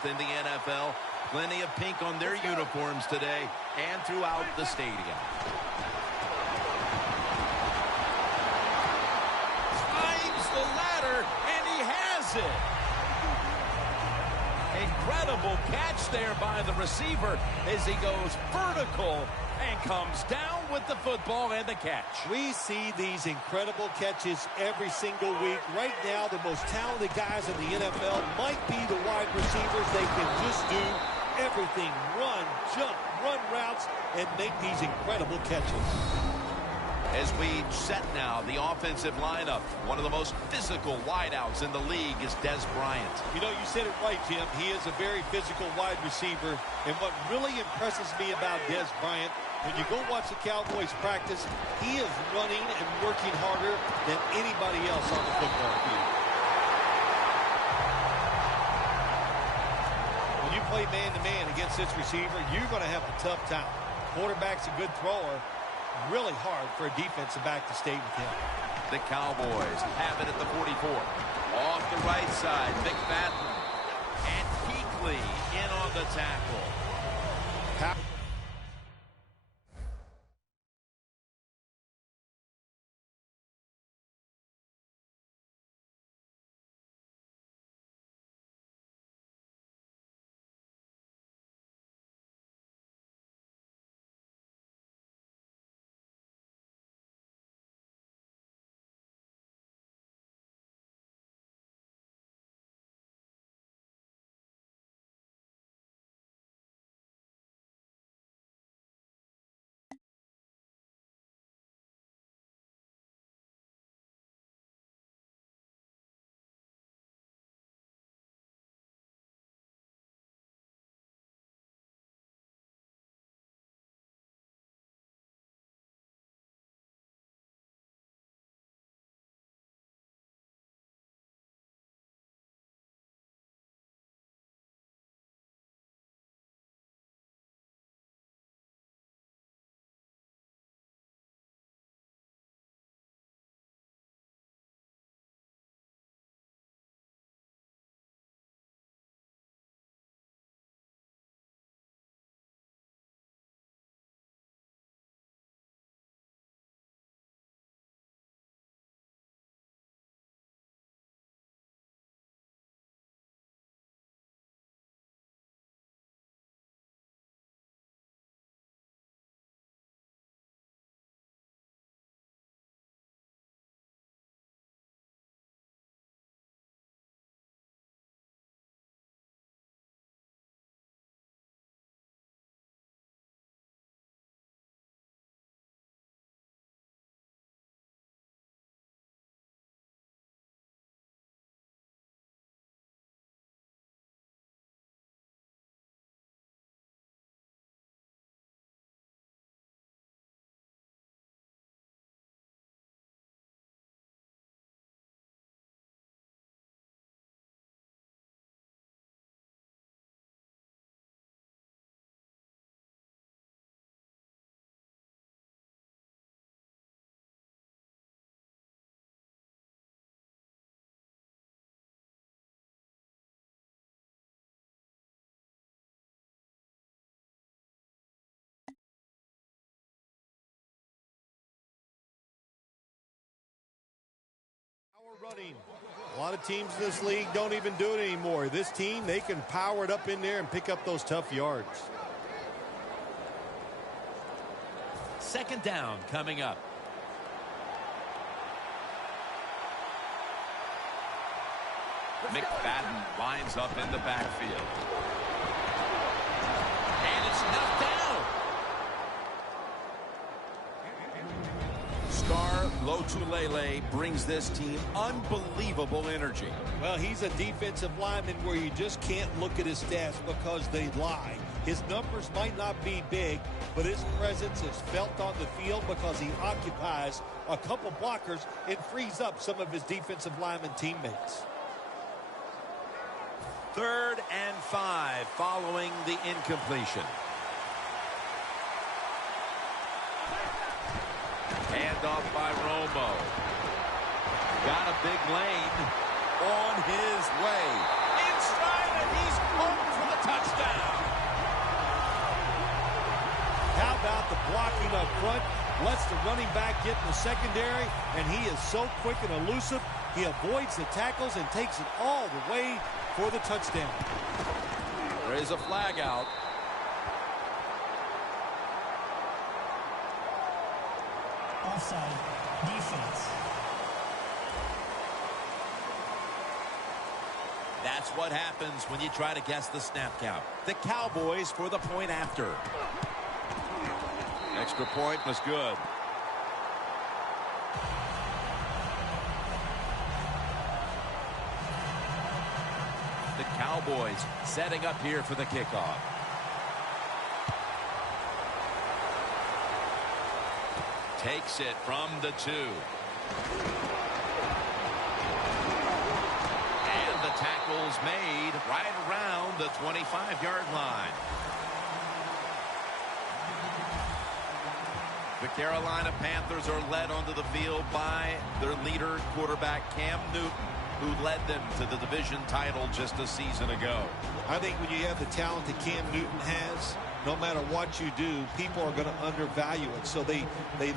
11th in the NFL. Plenty of pink on their uniforms today and throughout the stadium. Climbs the ladder, and he has it. Incredible catch there by the receiver as he goes vertical and comes down with the football and the catch. We see these incredible catches every single week. Right now, the most talented guys in the NFL might be the wide receivers. They can just do everything. Run, jump, run routes, and make these incredible catches. As we set now the offensive lineup, one of the most physical wideouts in the league is Des Bryant. You know, you said it right, Jim. He is a very physical wide receiver. And what really impresses me about Des Bryant, when you go watch the Cowboys practice, he is running and working harder than anybody else on the football field. When you play man-to-man against this receiver, you're going to have a tough time. Quarterback's a good thrower. Really hard for a defensive back to stay with him. The Cowboys have it at the 44. Off the right side, McFadden. And Kuechly in on the tackle. Running. A lot of teams in this league don't even do it anymore. This team, they can power it up in there and pick up those tough yards. Second down coming up. McFadden lines up in the backfield. And it's knocked down. Star Lotulelei brings this team unbelievable energy. Well, he's a defensive lineman where you just can't look at his stats because they lie. His numbers might not be big, but his presence is felt on the field because he occupies a couple blockers and frees up some of his defensive lineman teammates. 3rd and 5 following the incompletion. Handoff by Romo. Got a big lane on his way. In stride, and he's home protection up front, lets the running back get in the secondary, and he is so quick and elusive. He avoids the tackles and takes it all the way for the touchdown. There is a flag out. Offside, defense. That's what happens when you try to guess the snap count. The Cowboys for the point after. Extra point was good. The Cowboys setting up here for the kickoff. Takes it from the 2. And the tackle's made right around the 25-yard line. The Carolina Panthers are led onto the field by their leader quarterback Cam Newton, who led them to the division title just a season ago. I think when you have the talent that Cam Newton has, no matter what you do, people are going to undervalue it. So they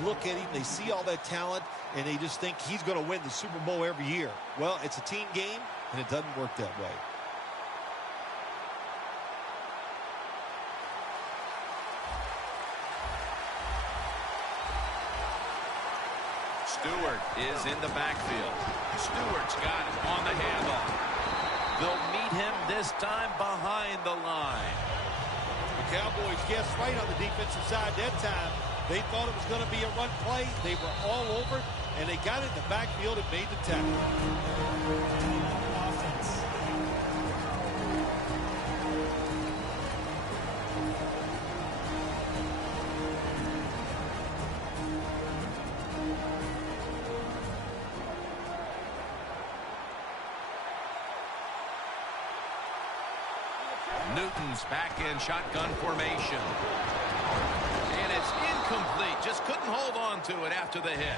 look at him, they see all that talent, and they just think he's going to win the Super Bowl every year. Well, it's a team game, and it doesn't work that way. Stewart is in the backfield. Stewart's got it on the handoff. They'll meet him this time behind the line. The Cowboys guessed right on the defensive side that time. They thought it was going to be a run play. They were all over it, and they got it in the backfield and made the tackle. Offense. Newton's back in shotgun formation. And it's incomplete. Just couldn't hold on to it after the hit.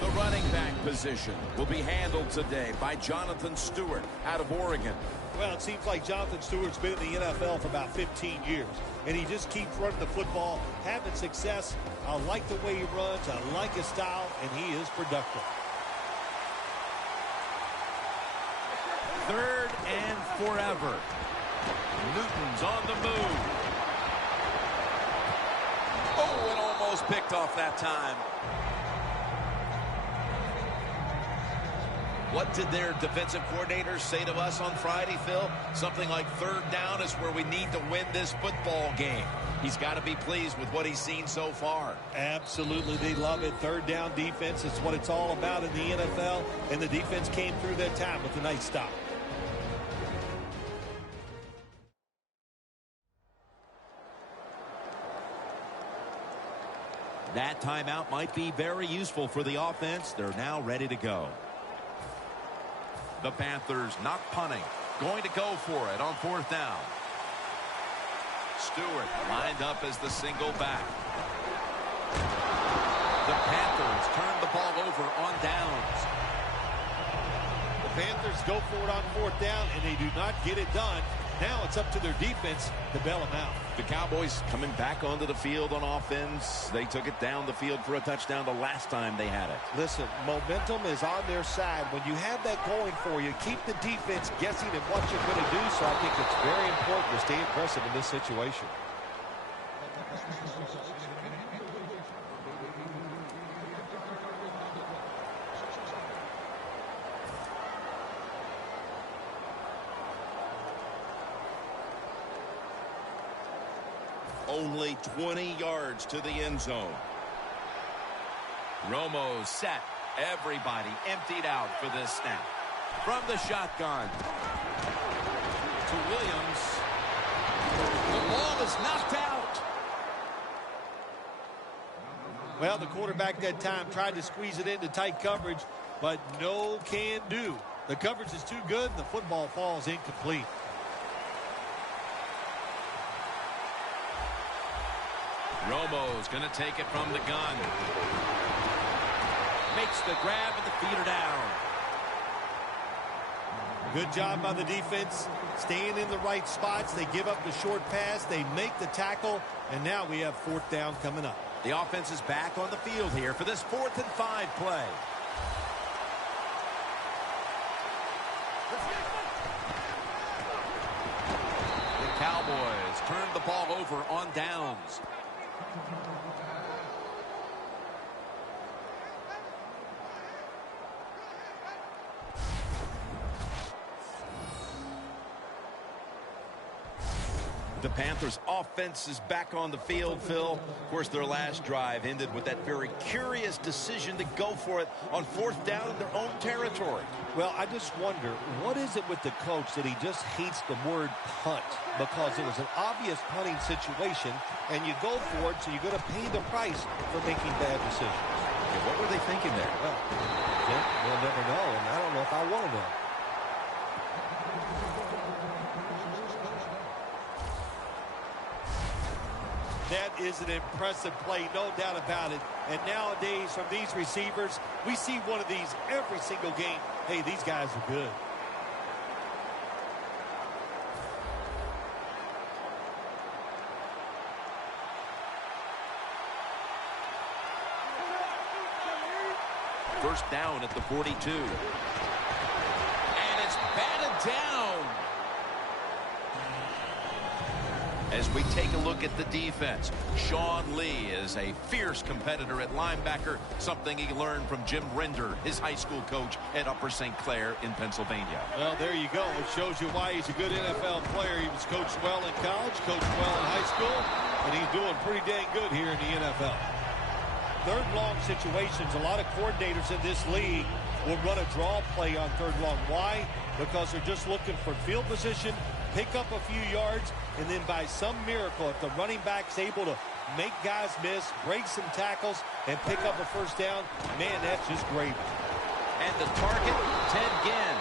The running back position will be handled today by Jonathan Stewart out of Oregon. Well, it seems like Jonathan Stewart's been in the NFL for about 15 years. And he just keeps running the football, having success. I like the way he runs. I like his style, and he is productive. 3rd and forever. Newton's on the move. Oh, it almost picked off that time. What did their defensive coordinators say to us on Friday, Phil? Something like 3rd down is where we need to win this football game. He's got to be pleased with what he's seen so far. Absolutely. They love it. 3rd down defense is what it's all about in the NFL. And the defense came through that time with a nice stop. That timeout might be very useful for the offense. They're now ready to go. The Panthers not punting. Going to go for it on 4th down. Stewart lined up as the single back. The Panthers turn the ball over on downs. The Panthers go for it on 4th down, and they do not get it done. Now it's up to their defense to bail them out. The Cowboys coming back onto the field on offense. They took it down the field for a touchdown the last time they had it. Listen, momentum is on their side. When you have that going for you, keep the defense guessing at what you're going to do. So I think it's very important to stay aggressive in this situation. Only 20 yards to the end zone. Romo set. Everybody emptied out for this snap. From the shotgun to Williams. The ball is knocked out. Well, the quarterback that time tried to squeeze it into tight coverage, but no can do. The coverage is too good, and the football falls incomplete. Romo's going to take it from the gun. Makes the grab and the feet are down. Good job by the defense, staying in the right spots. They give up the short pass. They make the tackle, and now we have 4th down coming up. The offense is back on the field here for this 4th and 5 play. The Cowboys turn the ball over on downs. The Panthers offense is back on the field, Phil. Of course, their last drive ended with that very curious decision to go for it on 4th down in their own territory. Well, I just wonder, what is it with the coach that he just hates the word punt? Because it was an obvious punting situation, and you go for it, so you're going to pay the price for making bad decisions. Okay, what were they thinking there? Well, we'll never know, and I don't know if I want to know. That is an impressive play, no doubt about it. And nowadays, from these receivers, we see one of these every single game. Hey, these guys are good. First down at the 42. And it's batted down. As we take a look at the defense, Sean Lee is a fierce competitor at linebacker, something he learned from Jim Render, his high school coach at Upper St. Clair in Pennsylvania. Well, there you go. It shows you why he's a good NFL player. He was coached well in college, coached well in high school, and he's doing pretty dang good here in the NFL. 3rd long situations, a lot of coordinators in this league will run a draw play on 3rd long. Why? Because they're just looking for field position, pick up a few yards, and then by some miracle, if the running back's able to make guys miss, break some tackles, and pick up a 1st down, man, that's just great. And the target, Ted Ginn.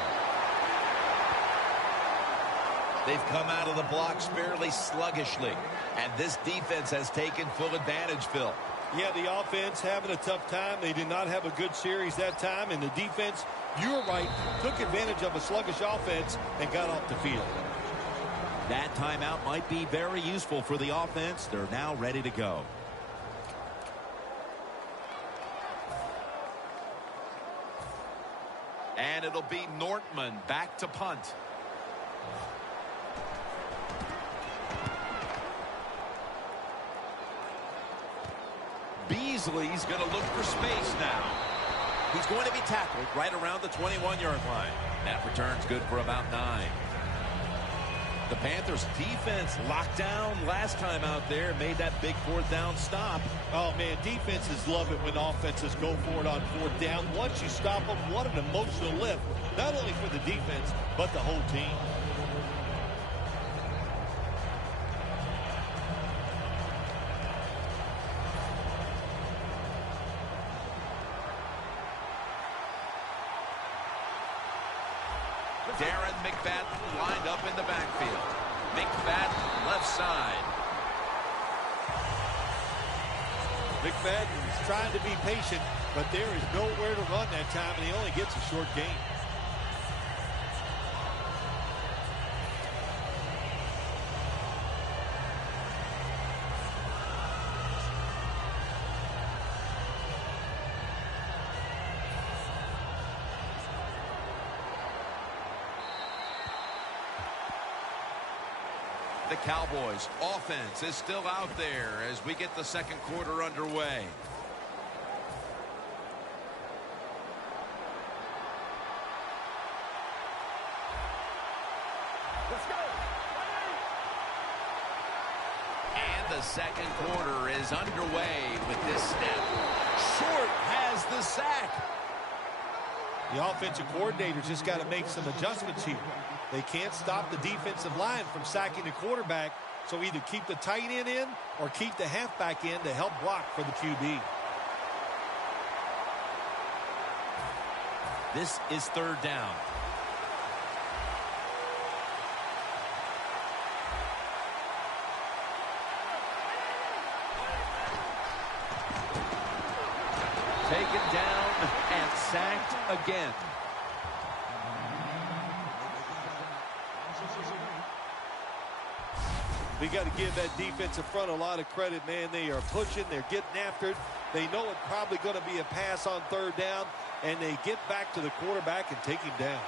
They've come out of the blocks fairly sluggishly, and this defense has taken full advantage, Phil. Yeah, the offense having a tough time. They did not have a good series that time, and the defense, you're right, took advantage of a sluggish offense and got off the field. That timeout might be very useful for the offense. They're now ready to go. And it'll be Nortman back to punt. Beasley's going to look for space now. He's going to be tackled right around the 21-yard line. That return's good for about 9. The Panthers defense locked down last time out there, made that big 4th down stop. Oh, man, defenses love it when offenses go for it on 4th down. Once you stop them, what an emotional lift, not only for the defense, but the whole team. Darren McFadden lined up in the backfield. McFadden left side. McFadden's trying to be patient, but there is nowhere to run that time, and he only gets a short gain. The Cowboys offense is still out there as we get the 2nd quarter underway. Let's go. And the 2nd quarter is underway with this snap. Short has the sack. The offensive coordinator's just got to make some adjustments here. They can't stop the defensive line from sacking the quarterback, so either keep the tight end in or keep the halfback in to help block for the QB. This is 3rd down. Taken down and sacked again. We got to give that defensive front a lot of credit, man. They are pushing. They're getting after it. They know it's probably going to be a pass on third down, and they get back to the quarterback and take him down.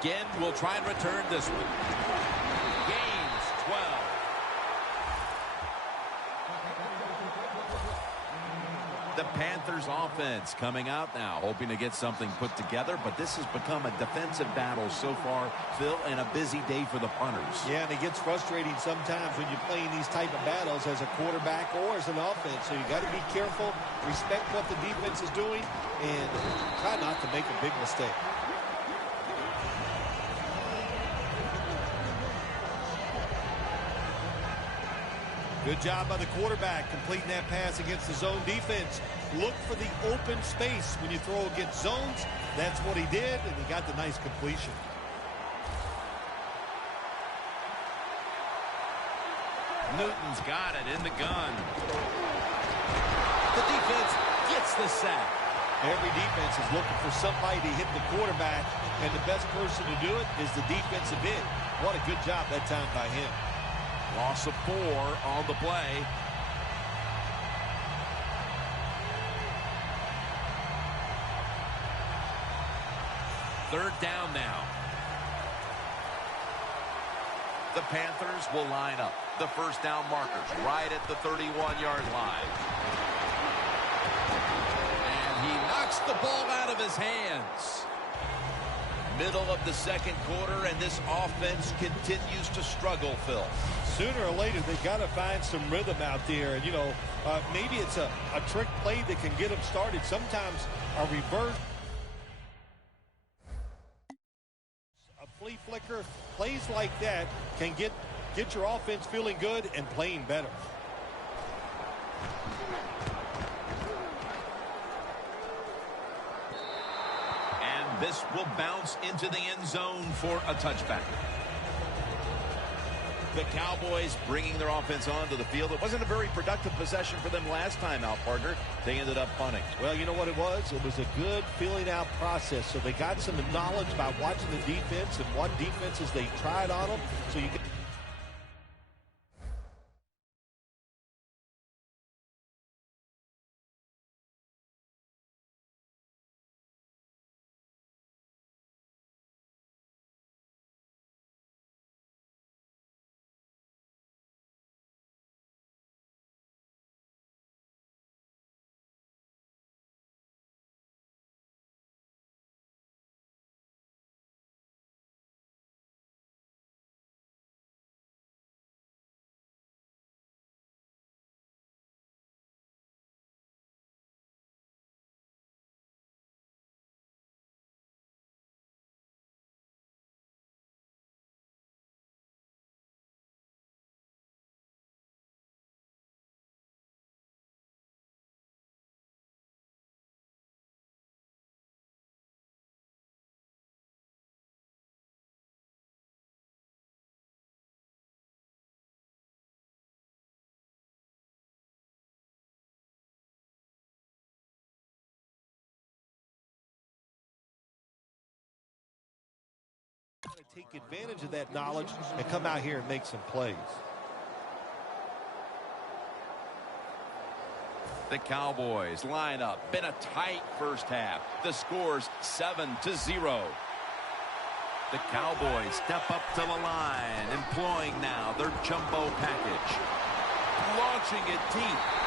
Again, we'll try and return this one. Gains 12. The Panthers offense coming out now, hoping to get something put together, but this has become a defensive battle so far, Phil, and a busy day for the punters. Yeah, and it gets frustrating sometimes when you're playing these type of battles as a quarterback or as an offense. So you got to be careful, respect what the defense is doing, and try not to make a big mistake. Good job by the quarterback completing that pass against the zone defense. Look for the open space when you throw against zones. That's what he did, and he got the nice completion. Newton's got it in the gun. The defense gets the sack. Every defense is looking for somebody to hit the quarterback, and the best person to do it is the defensive end. What a good job that time by him. Loss of 4 on the play. Third down now. The Panthers will line up. The first down markers right at the 31-yard line. And he knocks the ball out of his hands. Middle of the second quarter, and this offense continues to struggle, Phil. Sooner or later, they got to find some rhythm out there. And, you know, maybe it's a trick play that can get them started. Sometimes a reverse, a flea flicker, plays like that can get your offense feeling good and playing better. This will bounce into the end zone for a touchback. The Cowboys bringing their offense onto the field. It wasn't a very productive possession for them last time out, partner. They ended up punting. Well, you know what it was? It was a good feeling out process. So they got some knowledge about watching the defense and what defenses they tried on them. So you can. Take advantage of that knowledge and come out here and make some plays. The Cowboys line up. Been a tight first half. The score's 7-0. The Cowboys step up to the line, employing now their jumbo package. Launching it deep.